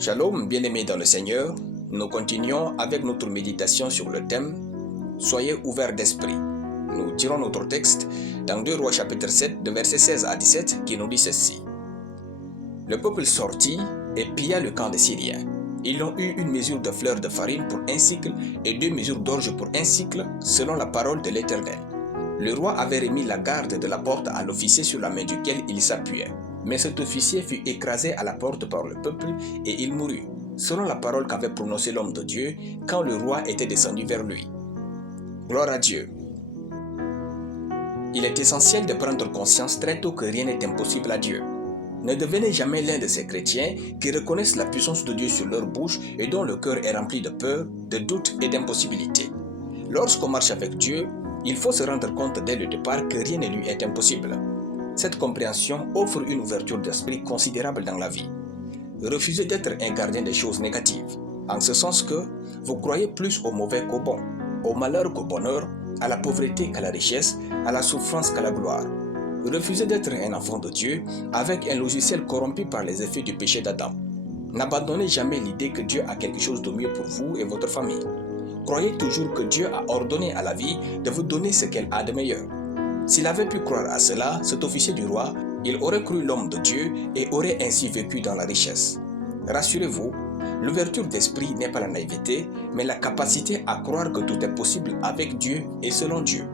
Shalom, bien-aimés dans le Seigneur, nous continuons avec notre méditation sur le thème « Soyez ouverts d'esprit ». Nous tirons notre texte dans 2 Rois chapitre 7, de versets 16 à 17, qui nous dit ceci. Le peuple sortit et pilla le camp des Syriens. Ils ont eu une mesure de fleur de farine pour un cycle et 2 mesures d'orge pour un cycle, selon la parole de l'Éternel. Le roi avait remis la garde de la porte à l'officier sur la main duquel il s'appuyait. Mais cet officier fut écrasé à la porte par le peuple et il mourut, selon la parole qu'avait prononcée l'homme de Dieu quand le roi était descendu vers lui. Gloire à Dieu. Il est essentiel de prendre conscience très tôt que rien n'est impossible à Dieu. Ne devenez jamais l'un de ces chrétiens qui reconnaissent la puissance de Dieu sur leur bouche et dont le cœur est rempli de peur, de doute et d'impossibilité. Lorsqu'on marche avec Dieu, il faut se rendre compte dès le départ que rien ne lui est impossible. Cette compréhension offre une ouverture d'esprit considérable dans la vie. Refusez d'être un gardien des choses négatives, en ce sens que vous croyez plus au mauvais qu'au bon, au malheur qu'au bonheur, à la pauvreté qu'à la richesse, à la souffrance qu'à la gloire. Refusez d'être un enfant de Dieu avec un logiciel corrompu par les effets du péché d'Adam. N'abandonnez jamais l'idée que Dieu a quelque chose de mieux pour vous et votre famille. Croyez toujours que Dieu a ordonné à la vie de vous donner ce qu'elle a de meilleur. S'il avait pu croire à cela, cet officier du roi, il aurait cru l'homme de Dieu et aurait ainsi vécu dans la richesse. Rassurez-vous, l'ouverture d'esprit n'est pas la naïveté, mais la capacité à croire que tout est possible avec Dieu et selon Dieu.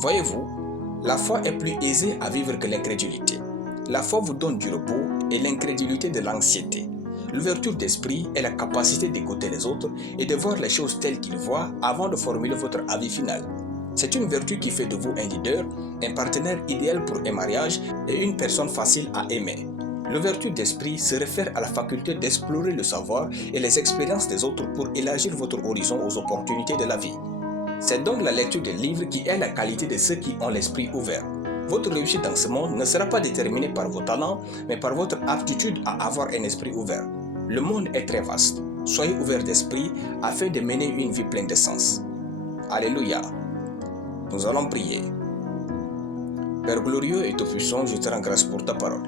Voyez-vous, la foi est plus aisée à vivre que l'incrédulité. La foi vous donne du repos et l'incrédulité de l'anxiété. L'ouverture d'esprit est la capacité d'écouter les autres et de voir les choses telles qu'ils voient avant de formuler votre avis final. C'est une vertu qui fait de vous un leader, un partenaire idéal pour un mariage et une personne facile à aimer. L'ouverture d'esprit se réfère à la faculté d'explorer le savoir et les expériences des autres pour élargir votre horizon aux opportunités de la vie. C'est donc la lecture des livres qui est la qualité de ceux qui ont l'esprit ouvert. Votre réussite dans ce monde ne sera pas déterminée par vos talents, mais par votre aptitude à avoir un esprit ouvert. Le monde est très vaste. Soyez ouverts d'esprit afin de mener une vie pleine de sens. Alléluia. Nous allons prier. Père glorieux et tout-puissant, je te rends grâce pour ta parole.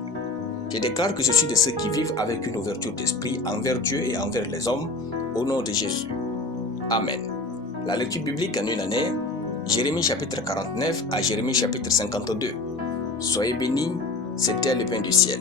Je déclare que je suis de ceux qui vivent avec une ouverture d'esprit envers Dieu et envers les hommes, au nom de Jésus. Amen. La lecture biblique en une année, Jérémie chapitre 49 à Jérémie chapitre 52. Soyez bénis, c'était le pain du ciel.